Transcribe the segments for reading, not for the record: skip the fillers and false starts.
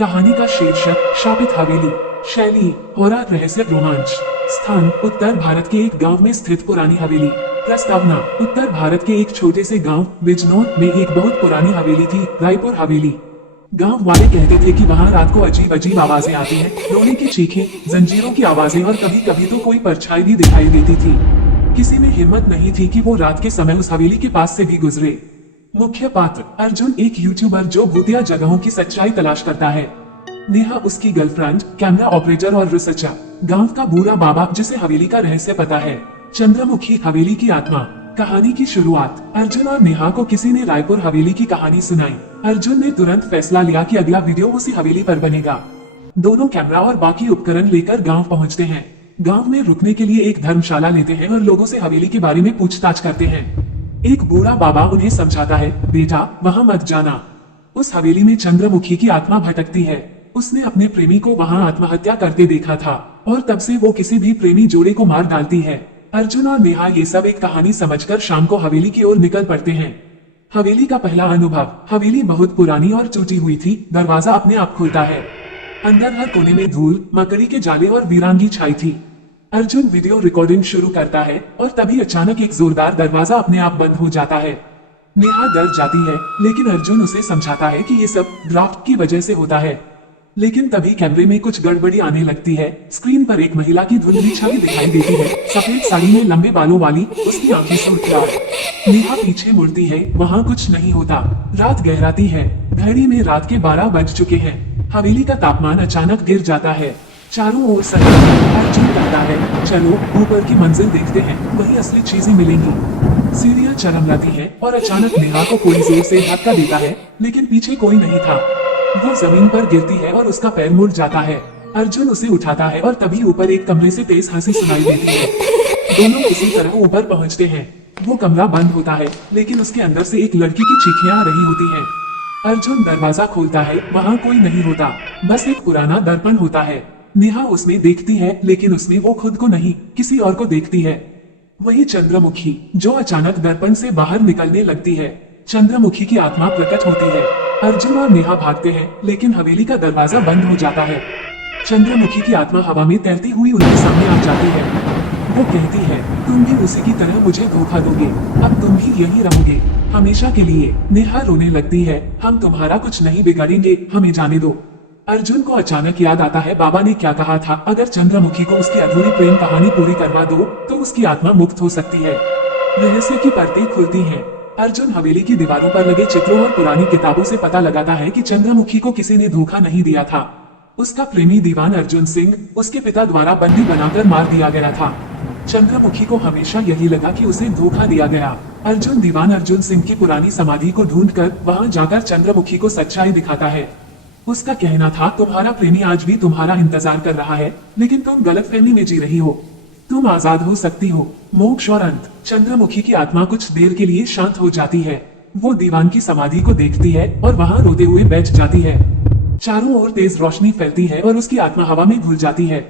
कहानी का शीर्षक शापित हवेली। शैली हॉरर रहस्य रोमांच। स्थान उत्तर भारत के एक गांव में स्थित पुरानी हवेली। प्रस्तावना उत्तर भारत के एक छोटे से गांव बिजनौर में एक बहुत पुरानी हवेली थी, रायपुर हवेली। गांव वाले कहते थे कि वहां रात को अजीब अजीब आवाजें आती हैं, रोने की चीखें, जंजीरों की आवाजें और कभी कभी तो कोई परछाई भी दिखाई देती थी। किसी में हिम्मत नहीं थी कि वो रात के समय उस हवेली के पास से भी गुजरे। मुख्य पात्र अर्जुन, एक यूट्यूबर जो भूतिया जगहों की सच्चाई तलाश करता है। नेहा उसकी गर्लफ्रेंड, कैमरा ऑपरेटर और रिसर्चर। गांव का बूढ़ा बाबा जिसे हवेली का रहस्य पता है। चंद्रमुखी हवेली की आत्मा। कहानी की शुरुआत अर्जुन और नेहा को किसी ने रायपुर हवेली की कहानी सुनाई। अर्जुन ने तुरंत फैसला लिया कि अगला वीडियो उसी हवेली पर बनेगा। दोनों कैमरा और बाकी उपकरण लेकर गांव पहुंचते हैं। गांव में रुकने के लिए एक धर्मशाला लेते हैं और लोगों से हवेली के बारे में पूछताछ करते हैं। एक बूढ़ा बाबा उन्हें समझाता है, बेटा वहां मत जाना, उस हवेली में चंद्रमुखी की आत्मा भटकती है। उसने अपने प्रेमी को वहां आत्महत्या करते देखा था और तब से वो किसी भी प्रेमी जोड़े को मार डालती है। अर्जुन और नेहा ये सब एक कहानी समझकर शाम को हवेली की ओर निकल पड़ते हैं। हवेली का पहला अनुभव। हवेली बहुत पुरानी और टूटी हुई थी। दरवाजा अपने आप खुलता है। अंदर हर कोने में धूल, मकड़ी के जाले और वीरांगी छाई थी। अर्जुन वीडियो रिकॉर्डिंग शुरू करता है और तभी अचानक एक जोरदार दरवाजा अपने आप बंद हो जाता है। नेहा डर जाती है, लेकिन अर्जुन उसे समझाता है कि ये सब ड्राफ्ट की वजह से होता है। लेकिन तभी कैमरे में कुछ गड़बड़ी आने लगती है। स्क्रीन पर एक महिला की धुंधली छवि दिखाई देती है, सफेद साड़ी में, लंबे बालों वाली। उसकी आंखें सुर्खियां। नेहा पीछे मुड़ती है, वहाँ कुछ नहीं होता। रात गहराती है। घड़ी में रात के 12 बज चुके हैं। हवेली का तापमान अचानक गिर जाता है। चारों ओर सन्नाटा। अर्जुन कहता है, चलो ऊपर की मंजिल देखते हैं, वही असली चीजें मिलेंगी। सीढ़ियां चरमराती हैं और अचानक नेहा को कोई जोर से धक्का देता है, लेकिन पीछे कोई नहीं था। वो जमीन पर गिरती है और उसका पैर मुड़ जाता है। अर्जुन उसे उठाता है और तभी ऊपर एक कमरे से तेज हंसी सुनाई देती है। दोनों किसी तरह ऊपर पहुंचते हैं। वो कमरा बंद होता है, लेकिन उसके अंदर से एक लड़की की चीखियां आ रही होती हैं। अर्जुन दरवाजा खोलता है, वहाँ कोई नहीं होता, बस एक पुराना दर्पण होता है। नेहा उसमें देखती है, लेकिन उसमें वो खुद को नहीं, किसी और को देखती है। वही चंद्रमुखी जो अचानक दर्पण से बाहर निकलने लगती है। चंद्रमुखी की आत्मा प्रकट होती है। अर्जुन और नेहा भागते हैं, लेकिन हवेली का दरवाजा बंद हो जाता है। चंद्रमुखी की आत्मा हवा में तैरती हुई उनके सामने आ जाती है। वो कहती है, तुम भी उसी की तरह मुझे धोखा दोगे, अब तुम भी यहीं रहोगे हमेशा के लिए। नेहा रोने लगती है, हम तुम्हारा कुछ नहीं बिगाड़ेंगे, हमें जाने दो। अर्जुन को अचानक याद आता है, बाबा ने क्या कहा था, अगर चंद्रमुखी को उसकी अधूरी प्रेम कहानी पूरी करवा दो तो उसकी आत्मा मुक्त हो सकती है। रहस्य की परतें खुलती हैं। अर्जुन हवेली की दीवारों पर लगे चित्रों और पुरानी किताबों से पता लगाता है कि चंद्रमुखी को किसी ने धोखा नहीं दिया था। उसका प्रेमी दीवान अर्जुन सिंह उसके पिता द्वारा बंदी बनाकर मार दिया गया था। चंद्रमुखी को हमेशा यही लगा कि उसे धोखा दिया गया। अर्जुन दीवान अर्जुन सिंह की पुरानी समाधि को ढूंढकर वहां जाकर चंद्रमुखी को सच्चाई दिखाता है। उसका कहना था, तुम्हारा प्रेमी आज भी तुम्हारा इंतजार कर रहा है, लेकिन तुम गलतफहमी में जी रही हो। तुम आजाद हो सकती हो। मोक्ष और अंत। चंद्रमुखी की आत्मा कुछ देर के लिए शांत हो जाती है। वो दीवान की समाधि को देखती है और वहां रोते हुए बैठ जाती है। चारों ओर तेज रोशनी फैलती है और उसकी आत्मा हवा में घुल जाती है।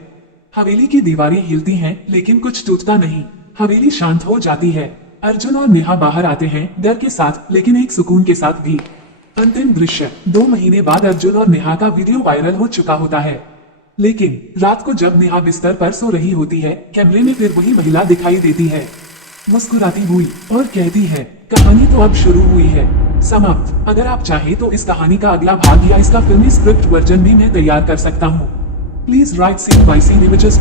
हवेली की दीवारें हिलती हैं, लेकिन कुछ टूटता नहीं। हवेली शांत हो जाती है। अर्जुन और नेहा बाहर आते हैं, डर के साथ, लेकिन एक सुकून के साथ भी। अंतिम दृश्य। 2 महीने बाद अर्जुन और नेहा का वीडियो वायरल हो चुका होता है। लेकिन रात को जब नेहा बिस्तर पर सो रही होती है, कैमरे में फिर वही महिला दिखाई देती है, मुस्कुराती हुई, और कहती है, कहानी तो अब शुरू हुई है, समाप्त। अगर आप चाहें तो इस कहानी का अगला भाग या इसका फिल्मी स्क्रिप्ट वर्जन भी मैं तैयार कर सकता हूँ। Please write scene by scene images.